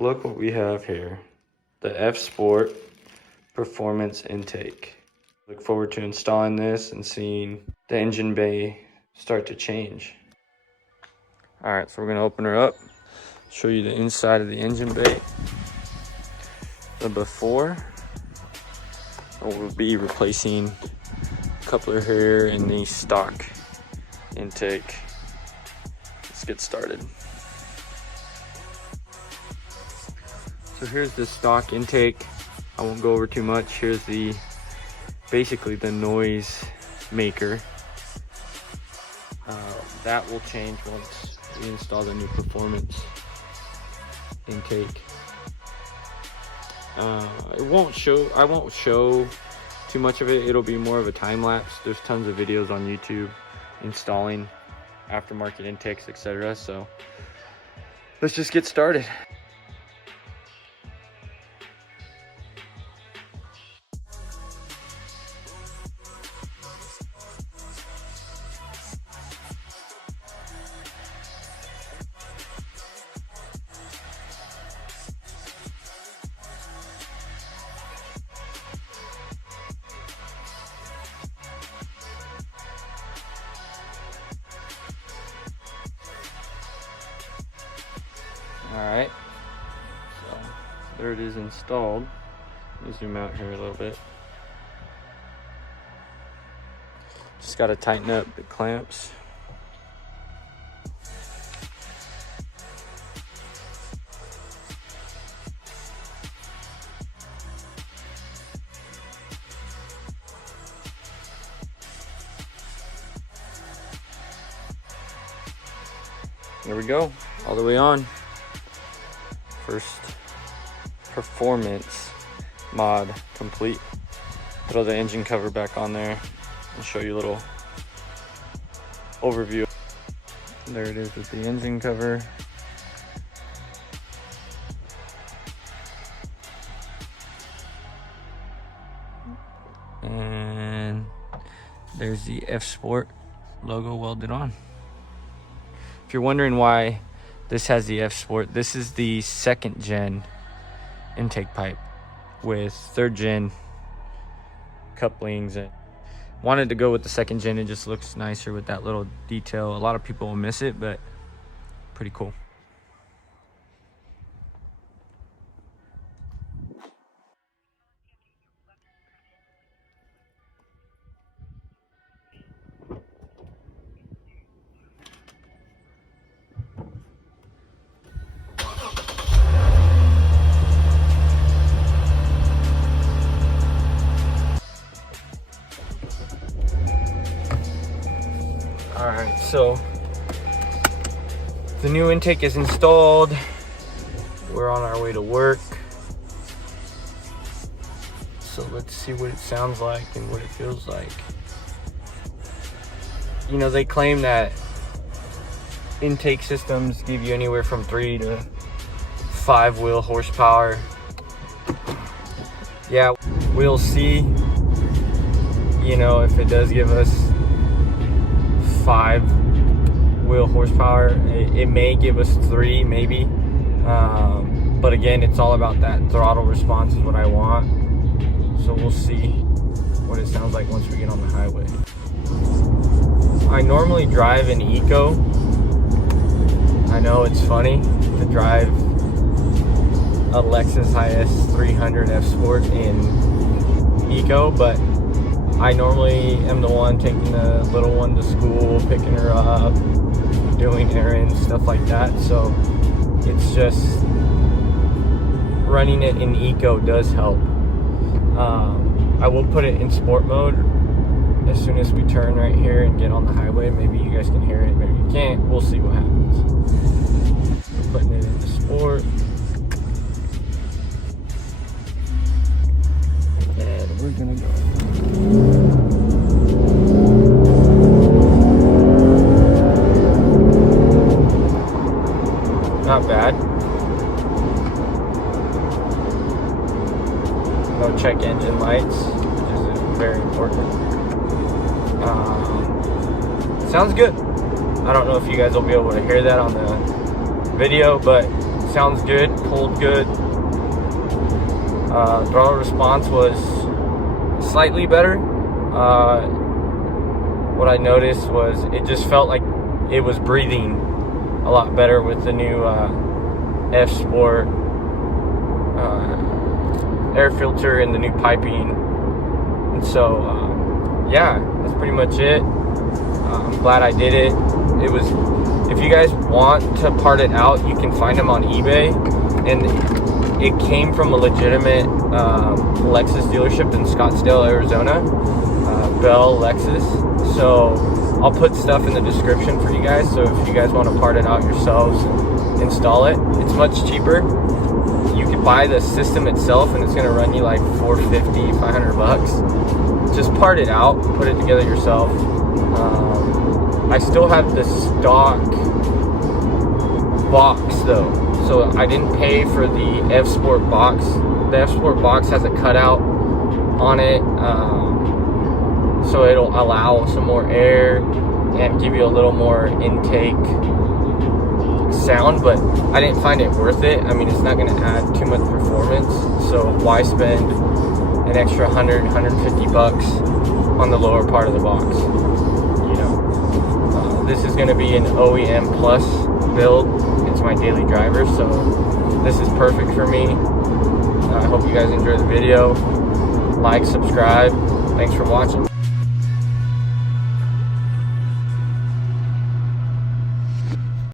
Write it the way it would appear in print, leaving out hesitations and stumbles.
look what we have here. The F Sport Performance Intake. Look forward to installing this and seeing the engine bay start to change. All right, so we're gonna open her up, show you the inside of the engine bay. The before, we'll be replacing coupler here in the stock intake. Let's get started. So here's the stock intake. I won't go over too much. Here's basically the noise maker. That will change once we install the new performance intake. I won't show too much of it. It'll be more of a time lapse. There's tons of videos on YouTube installing aftermarket intakes, etc. So let's just get started. Alright, so there it is installed. Let me zoom out here a little bit. Just got to tighten up the clamps. There we go, all the way on. First performance mod complete. Throw the engine cover back on there and show you a little overview. There it is with the engine cover. And there's the F Sport logo welded on. If you're wondering why this has the F Sport, this is the 2nd gen intake pipe with 3rd gen couplings. And wanted to go with the 2nd gen. It just looks nicer with that little detail. A lot of people will miss it, but pretty cool. Alright, so the new intake is installed. We're on our way to work. So let's see what it sounds like and what it feels like. You know, they claim that intake systems give you anywhere from 3 to 5 wheel horsepower. Yeah, we'll see, you know, if it does give us 5 wheel horsepower. It may give us 3, maybe, but again, it's all about that throttle response is what I want. So we'll see what it sounds like once we get on the highway. I normally drive in Eco. I know it's funny to drive a Lexus IS 300 F Sport in Eco, but I normally am the one taking the little one to school, picking her up, doing errands, stuff like that. So it's just running it in Eco does help. I will put it in sport mode as soon as we turn right here and get on the highway. Maybe you guys can hear it, maybe you can't. We'll see what happens. We're putting it into sport. And we're gonna go. Not bad. No check engine lights, which is very important. Sounds good. I don't know if you guys will be able to hear that on the video, but it sounds good, pulled good. Throttle response was slightly better. What I noticed was it just felt like it was breathing a lot better with the new F Sport air filter and the new piping. And so yeah, that's pretty much it. I'm glad I did it. It was, if you guys want to part it out, you can find them on eBay, and it came from a legitimate Lexus dealership in Scottsdale, Arizona, Bell Lexus. So I'll put stuff in the description for you guys, so if you guys want to part it out yourselves and install it, it's much cheaper. You can buy the system itself and it's going to run you like $450, $500. Just part it out, put it together yourself. I still have the stock box though, so I didn't pay for the F Sport box. The F Sport box has a cutout on it, so it'll allow some more air and give you a little more intake sound, but I didn't find it worth it. I mean, it's not going to add too much performance, so why spend an extra 100, 150 bucks on the lower part of the box? You know, this is going to be an OEM Plus build. It's my daily driver, so this is perfect for me. I hope you guys enjoy the video. Like, subscribe. Thanks for watching.